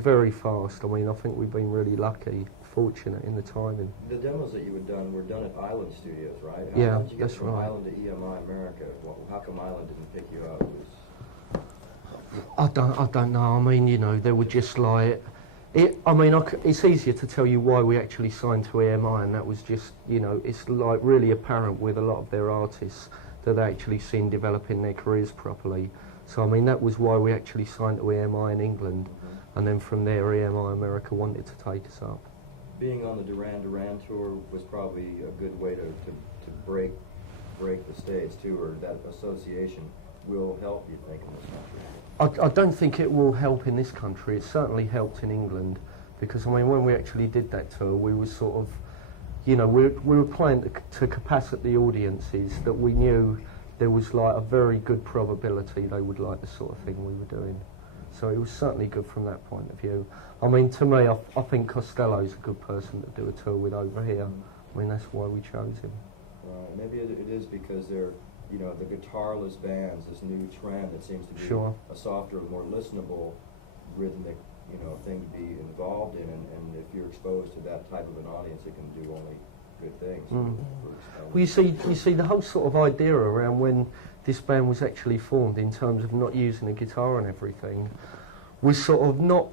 Very fast. I mean, I think we've been really lucky, fortunate in the timing. The demos that you had done were done at Island Studios, right? Yeah, how did you get that's from right. Island to EMI America? Well, how come Island didn't pick you up? I don't know. I mean, you know, they were just like, it's easier to tell you why we actually signed to EMI, and that was just, you know, it's like really apparent with a lot of their artists that they actually seen developing their careers properly. So, I mean, that was why we actually signed to EMI in England, and then from there, EMI America wanted to take us up. Being on the Duran Duran tour was probably a good way to break the States too, or that association will help, you think, in this country? I don't think it will help in this country. It certainly helped in England, because I mean, when we actually did that tour, we were sort of, you know, we were playing to capacity audiences that we knew there was like a very good probability they would like the sort of thing we were doing. So it was certainly good from that point of view. I mean, to me, I think Costello's a good person to do a tour with over here. I mean, that's why we chose him. Maybe it is because they're, you know, the guitarless bands, this new trend that seems to be a softer, more listenable, rhythmic, you know, thing to be involved in, and if you're exposed to that type of an audience, it can do only good things. Well, you see, the whole sort of idea around when this band was actually formed, in terms of not using a guitar and everything, was sort of not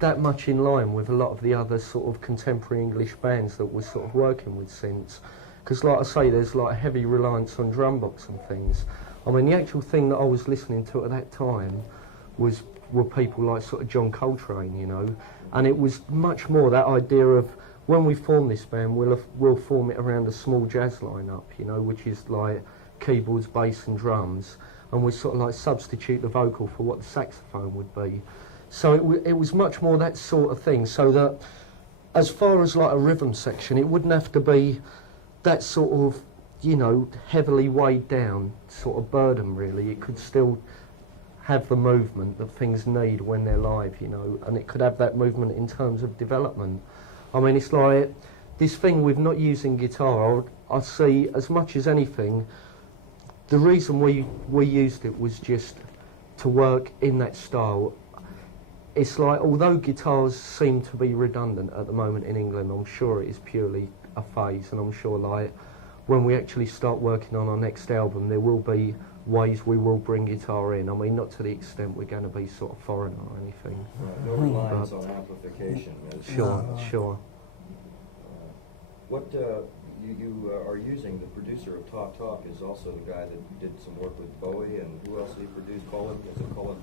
that much in line with a lot of the other sort of contemporary English bands that were sort of working with synths. Because, like I say, there's like a heavy reliance on drum box and things. I mean, the actual thing that I was listening to at that time were people like sort of John Coltrane, you know, and it was much more that idea of, when we form this band, we'll form it around a small jazz lineup, you know, which is like keyboards, bass and drums, and we sort of like substitute the vocal for what the saxophone would be. So it was much more that sort of thing, so that as far as like a rhythm section, it wouldn't have to be that sort of, you know, heavily weighed down sort of burden, really. It could still have the movement that things need when they're live, you know, and it could have that movement in terms of development. I mean, it's like this thing with not using guitar, I see as much as anything, the reason we used it was just to work in that style. It's like, although guitars seem to be redundant at the moment in England, I'm sure it is purely a phase, and I'm sure like when we actually start working on our next album, there will be ways we will bring guitar in. I mean, not to the extent we're going to be sort of foreign or anything. Right. No reliance on amplification. Sure. What you are using, the producer of Talk Talk is also the guy that did some work with Bowie, and who else did he produce? Colin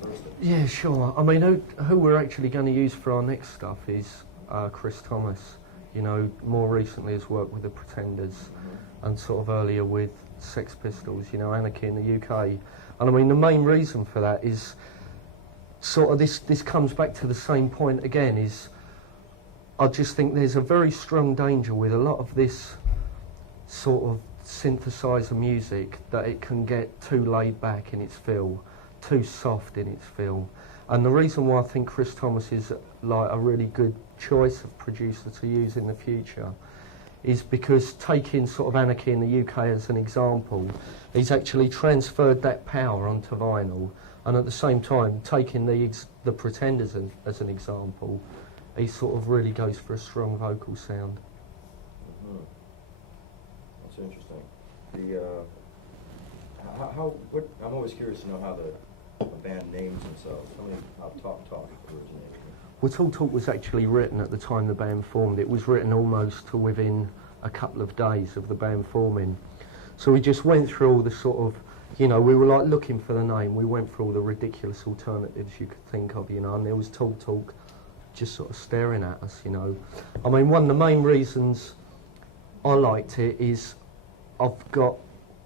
Thurston? Yeah, sure. I mean, who we're actually going to use for our next stuff is Chris Thomas. You know, more recently has worked with the Pretenders, and sort of earlier with Sex Pistols, you know, Anarchy in the UK. And I mean, the main reason for that is sort of this comes back to the same point again, is I just think there's a very strong danger with a lot of this sort of synthesizer music that it can get too laid back in its feel, too soft in its feel. And the reason why I think Chris Thomas is like a really good choice of producer to use in the future is because, taking sort of Anarchy in the UK as an example, he's actually transferred that power onto vinyl, and at the same time, taking the Pretenders as an example, he sort of really goes for a strong vocal sound. That's interesting. I'm always curious to know how the band names themselves. How Talk Talk originated. Well, Talk Talk was actually written at the time the band formed. It was written almost to within a couple of days of the band forming. So we just went through all the sort of, you know, we were like looking for the name. We went through all the ridiculous alternatives you could think of, you know, and there was Talk Talk just sort of staring at us, you know. I mean, one of the main reasons I liked it is I've got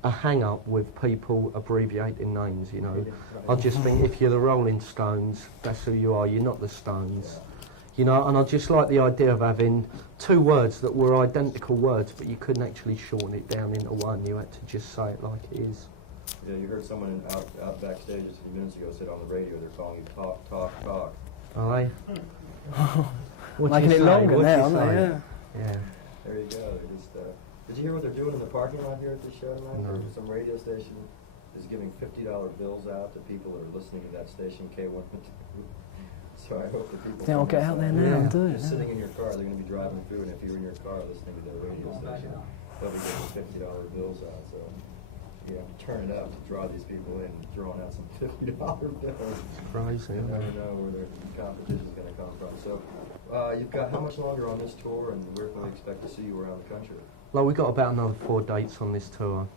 a hang-up with people abbreviating names, you know. I just think if you're the Rolling Stones, that's who you are, you're not the Stones. You know, and I just like the idea of having two words that were identical words, but you couldn't actually shorten it down into one. You had to just say it like it is. Yeah, you heard someone out backstage a few minutes ago said on the radio they're calling you Talk Talk Talk. Are they? Making it longer now, aren't they? Yeah. There you go. Did you hear what they're doing in the parking lot here at this show tonight? No. Some radio station is giving $50 bills out to people that are listening to that station, K1. So I hope that people. Yeah, I'll get out there now and do it. Just sitting in your car, they're going to be driving through, and if you're in your car listening to their radio station, they'll be getting $50 bills out. So you have to turn it up to draw these people in, throwing out some $50 bills. Crazy. You never know where their competition is going to come from. So you've got how much longer on this tour, and where can we expect to see you around the country? Well, we've got about another 4 dates on this tour.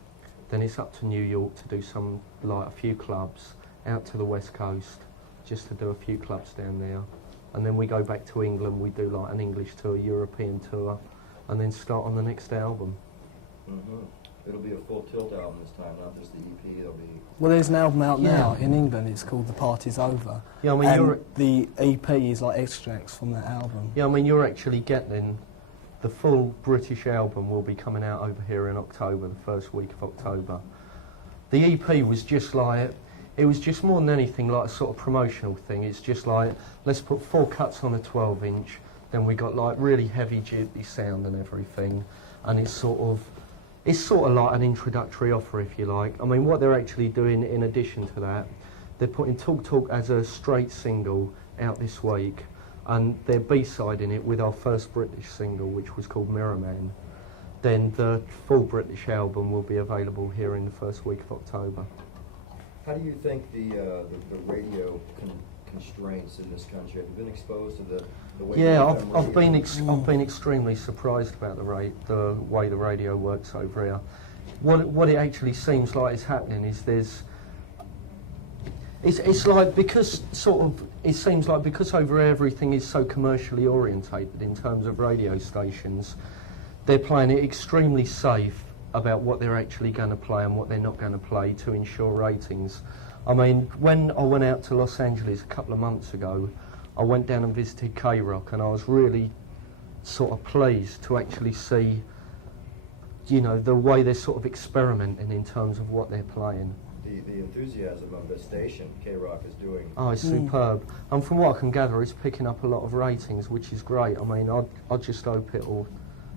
Then it's up to New York to do some, like a few clubs, out to the West Coast, just to do a few clubs down there. And then we go back to England, we do like an English tour, European tour, and then start on the next album. Mm-hmm. It'll be a full tilt album this time, not just the EP. It'll be. Well, there's an album out now in England. It's called The Party's Over. Yeah, I mean, and the EP is like extracts from that album. Yeah, I mean, you're actually getting the full British album will be coming out over here in October, the first week of October. The EP was just like, it was just more than anything like a sort of promotional thing. It's just like, let's put 4 cuts on a 12-inch, then we got like really heavy-duty sound and everything, and it's sort of like an introductory offer, if you like. I mean, what they're actually doing in addition to that, they're putting Talk Talk as a straight single out this week, and they're B-siding it with our first British single, which was called Mirror Man. Then the full British album will be available here in the first week of October. How do you think the radio constraints in this country? Have you been exposed to the way? Yeah, I've been extremely surprised about the way the radio works over here. What it actually seems like is happening is it's like because it seems like because over here everything is so commercially orientated in terms of radio stations, they're playing it extremely safe about what they're actually going to play and what they're not going to play to ensure ratings. I mean, when I went out to Los Angeles a couple of months ago, I went down and visited K-Rock, and I was really sort of pleased to actually see, you know, the way they're sort of experimenting in terms of what they're playing. The enthusiasm of the station, K-Rock, is doing. Oh, it's superb. And from what I can gather, it's picking up a lot of ratings, which is great. I mean, I just hope it'll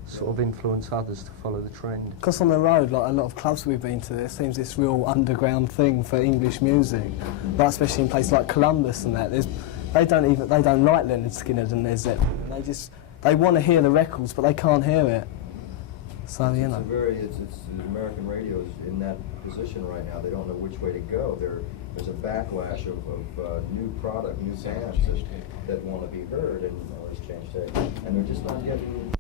sort of influence others to follow the trend. Because on the road, like a lot of clubs we've been to, there seems this real underground thing for English music, like especially in places like Columbus and that. They don't like Leonard Skinner and Led Zeppelin. They want to hear the records, but they can't hear it. So you know. It's American radio is in that position right now. They don't know which way to go. There's a backlash of new product, new bands that want to be heard, and there's change tape, and they're just not getting